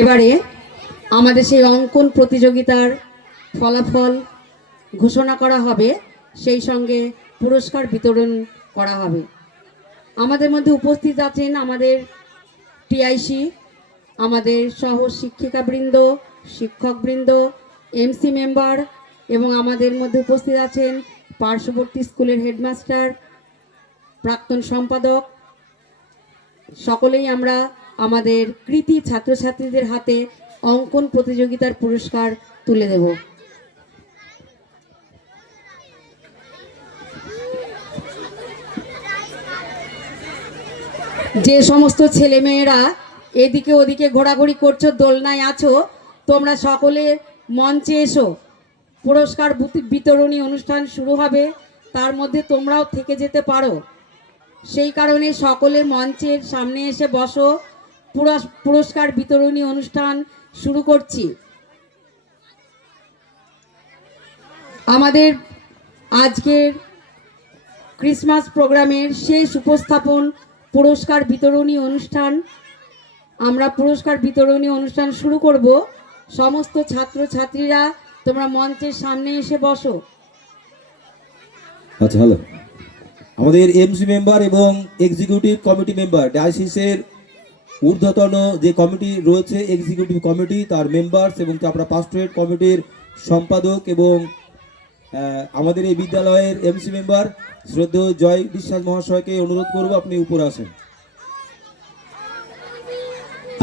এবারে আমাদের সেই অঙ্কন প্রতিযোগিতার ফলাফল ঘোষণা করা হবে, সেই সঙ্গে পুরস্কার বিতরণ করা হবে। আমাদের মধ্যে উপস্থিত আছেন আমাদের টিআইসি, আমাদের সহ শিক্ষিকাবৃন্দ, শিক্ষকবৃন্দ, এমসি মেম্বার এবং আমাদের মধ্যে উপস্থিত আছেন পার্শ্ববর্তী স্কুলের হেডমাস্টার, প্রাক্তন সম্পাদক। সকলেই আমরা আমাদের কৃতি ছাত্রছাত্রীদের হাতে অঙ্কন প্রতিযোগিতার পুরস্কার তুলে দেব। যে সমস্ত ছেলেমেয়েরা এদিকে ওদিকে ঘোরাঘুরি করছো, দোলনায় আছো, তোমরা সকলে মঞ্চে এসো। পুরস্কার বিতরণী অনুষ্ঠান শুরু হবে, তার মধ্যে তোমরাও থেকে যেতে পারো। সেই কারণে সকলে মঞ্চের সামনে এসে বসো। পুরস্কার বিতরণী অনুষ্ঠান শুরু করছি। আমাদের আজকের ক্রিসমাস প্রোগ্রামের শেষ উপস্থাপন পুরস্কার বিতরণী অনুষ্ঠান। আমরা পুরস্কার বিতরণী অনুষ্ঠান শুরু করব। সমস্ত ছাত্রছাত্রীরা তোমরা মঞ্চের সামনে এসে বসো। আচ্ছা, হ্যালো। আমাদের এমসি মেম্বার এবং এক্সিকিউটিভ কমিটি মেম্বার, ডায়াসিসের ঊর্ধ্বতন যে কমিটি রয়েছে এক্সিকিউটিভ কমিটি, তার মেম্বার্স এবং চাপড়া পাস্টোরেট কমিটির সম্পাদক এবং আমাদের এই বিদ্যালয়ের এমসি মেম্বার শ্রদ্ধেয় জয় বিশ্বাস মহাশয়কে অনুরোধ করব আপনি উপরে আসেন।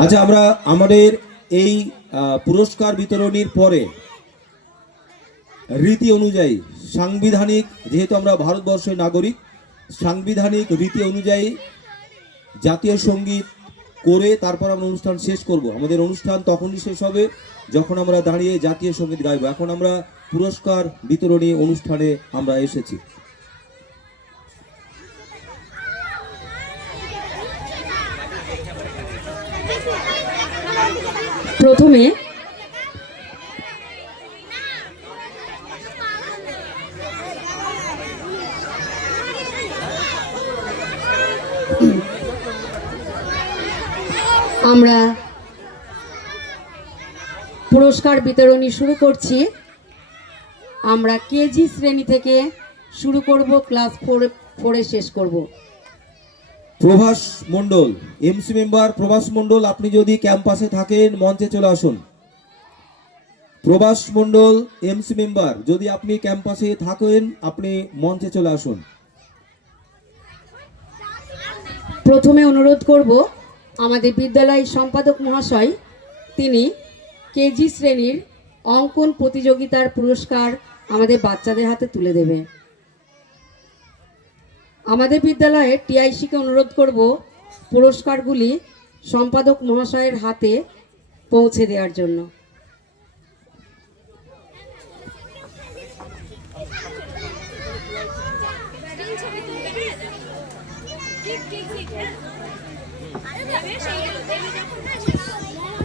আচ্ছা, আমরা আমাদের এই পুরস্কার বিতরণীর পরে রীতি অনুযায়ী সাংবিধানিক, যেহেতু আমরা ভারতবর্ষের নাগরিক, সাংবিধানিক রীতি অনুযায়ী জাতীয় সঙ্গীত করে তারপর আমরা অনুষ্ঠান শেষ করব। আমাদের অনুষ্ঠান তখনই শেষ হবে যখন আমরা দাঁড়িয়ে জাতীয় সঙ্গীত গাইব। এখন আমরা পুরস্কার বিতরণী অনুষ্ঠানে আমরা এসেছি। প্রথমে আমরা পুরস্কার বিতরণী শুরু করছি। আমরা কেজি শ্রেণী থেকে শুরু করব, ক্লাস 4 শেষ করব। প্রভাস মণ্ডল, এমসি মেম্বার প্রভাস মণ্ডল, আপনি যদি ক্যাম্পাসে থাকেন মঞ্চে চলে আসুন। প্রভাস মণ্ডল, এমসি মেম্বার, যদি আপনি ক্যাম্পাসে থাকেন আপনি মঞ্চে চলে আসুন। প্রথমে অনুরোধ করব আমাদের বিদ্যালয় সম্পাদক মহাশয়, তিনি কেজি শ্রেণীর অঙ্কন প্রতিযোগিতার পুরস্কার আমাদের বাচ্চাদের হাতে তুলে দেবে। আমাদের বিদ্যালয়ের টিআইসিকে অনুরোধ করব পুরস্কারগুলি সম্পাদক মহাশয়ের হাতে পৌঁছে দেওয়ার জন্য।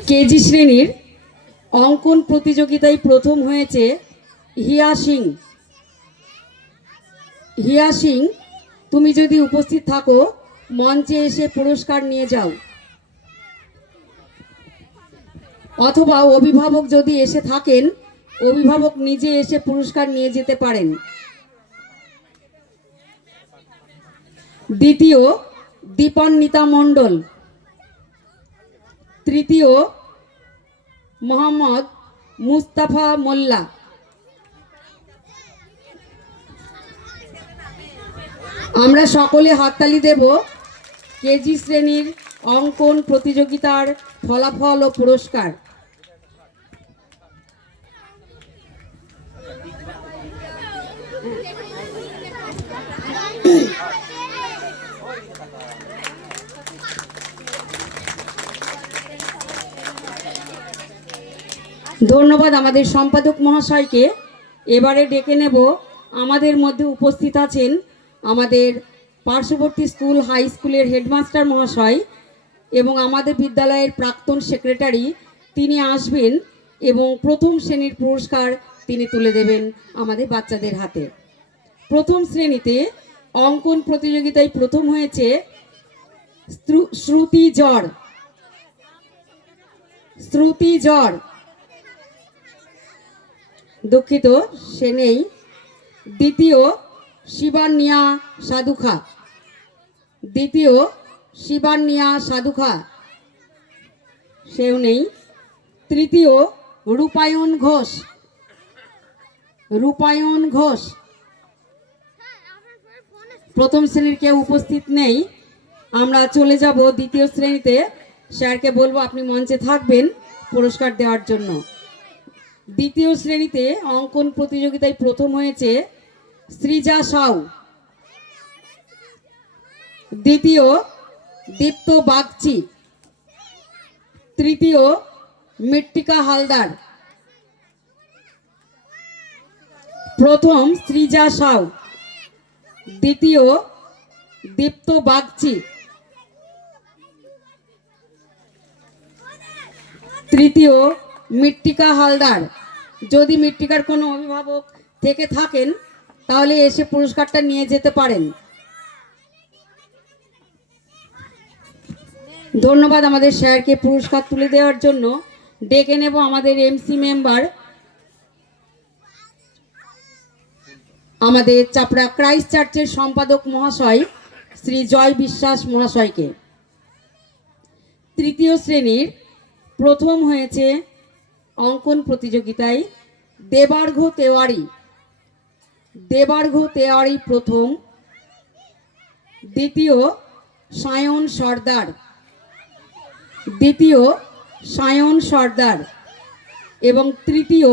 কেজি শ্রেণীর অঙ্কন প্রতিযোগিতায় প্রথম হয়েছে হিয়া সিং। হিয়া সিং, তুমি যদি উপস্থিত থাকো মঞ্চে এসে পুরস্কার নিয়ে যাও, অথবা অভিভাবক যদি এসে থাকেন অভিভাবক নিজে এসে পুরস্কার নিয়ে যেতে পারেন। দ্বিতীয় দীপান্বিতা মণ্ডল। তৃতীয় মোহাম্মদ মুস্তাফা মোল্লা। আমরা সকলে হাততালি দেব কেজি শ্রেণীর অঙ্কন প্রতিযোগিতার ফলাফল ও পুরস্কার। ধন্যবাদ আমাদের সম্পাদক মহাশয়কে। এবারে ডেকে নেব, আমাদের মধ্যে উপস্থিত আছেন আমাদের পার্শ্ববর্তী স্কুল হাই স্কুলের হেডমাস্টার মহাশয় এবং আমাদের বিদ্যালয়ের প্রাক্তন সেক্রেটারি। তিনি আসবেন এবং প্রথম শ্রেণীর পুরস্কার তিনি তুলে দেবেন আমাদের বাচ্চাদের হাতে। প্রথম শ্রেণীতে অঙ্কন প্রতিযোগিতায় প্রথম হয়েছে শ্রুতি জড়। শ্রুতি জ্বর, দুঃখিত সে নেই। দ্বিতীয় শিবান্নিয়া সাধুখা, দ্বিতীয় শিবান্নিয়া সাধুখা, সেও নেই। তৃতীয় রূপায়ণ ঘোষ, রূপায়ণ ঘোষ। প্রথম শ্রেণীর কেউ উপস্থিত নেই। আমরা চলে যাব দ্বিতীয় শ্রেণীতে। স্যারকে বলবো আপনি মঞ্চে থাকবেন পুরস্কার দেওয়ার জন্য। দ্বিতীয় শ্রেণীতে অঙ্কন প্রতিযোগিতায় প্রথম হয়েছে সৃজা সাউ, দ্বিতীয় দীপ্ত বাগচি, তৃতীয় মৃত্তিকা হালদার। প্রথম সৃজা সাউ, দ্বিতীয় দীপ্ত বাগচি, তৃতীয় মৃত্তিকা হালদার। যদি মৃত্তিকার কোনো অভিভাবক থেকে থাকেন তাহলে এসে পুরস্কারটা নিয়ে যেতে পারেন। ধন্যবাদ আমাদের স্যারকে পুরস্কার তুলে দেওয়ার জন্য। ডেকে নেব আমাদের এমসি মেম্বার, আমাদের চাপড়া ক্রাইস্ট চার্চের সম্পাদক মহাশয় শ্রী জয় বিশ্বাস মহাশয়কে। তৃতীয় শ্রেণীর প্রথম হয়েছে অঙ্কন প্রতিযোগিতায় দেবার্ঘ তেওয়ারি, দেবার্ঘ তেওয়ারি প্রথম, দ্বিতীয় সায়ন সর্দার, দ্বিতীয় সায়ন সর্দার এবং তৃতীয়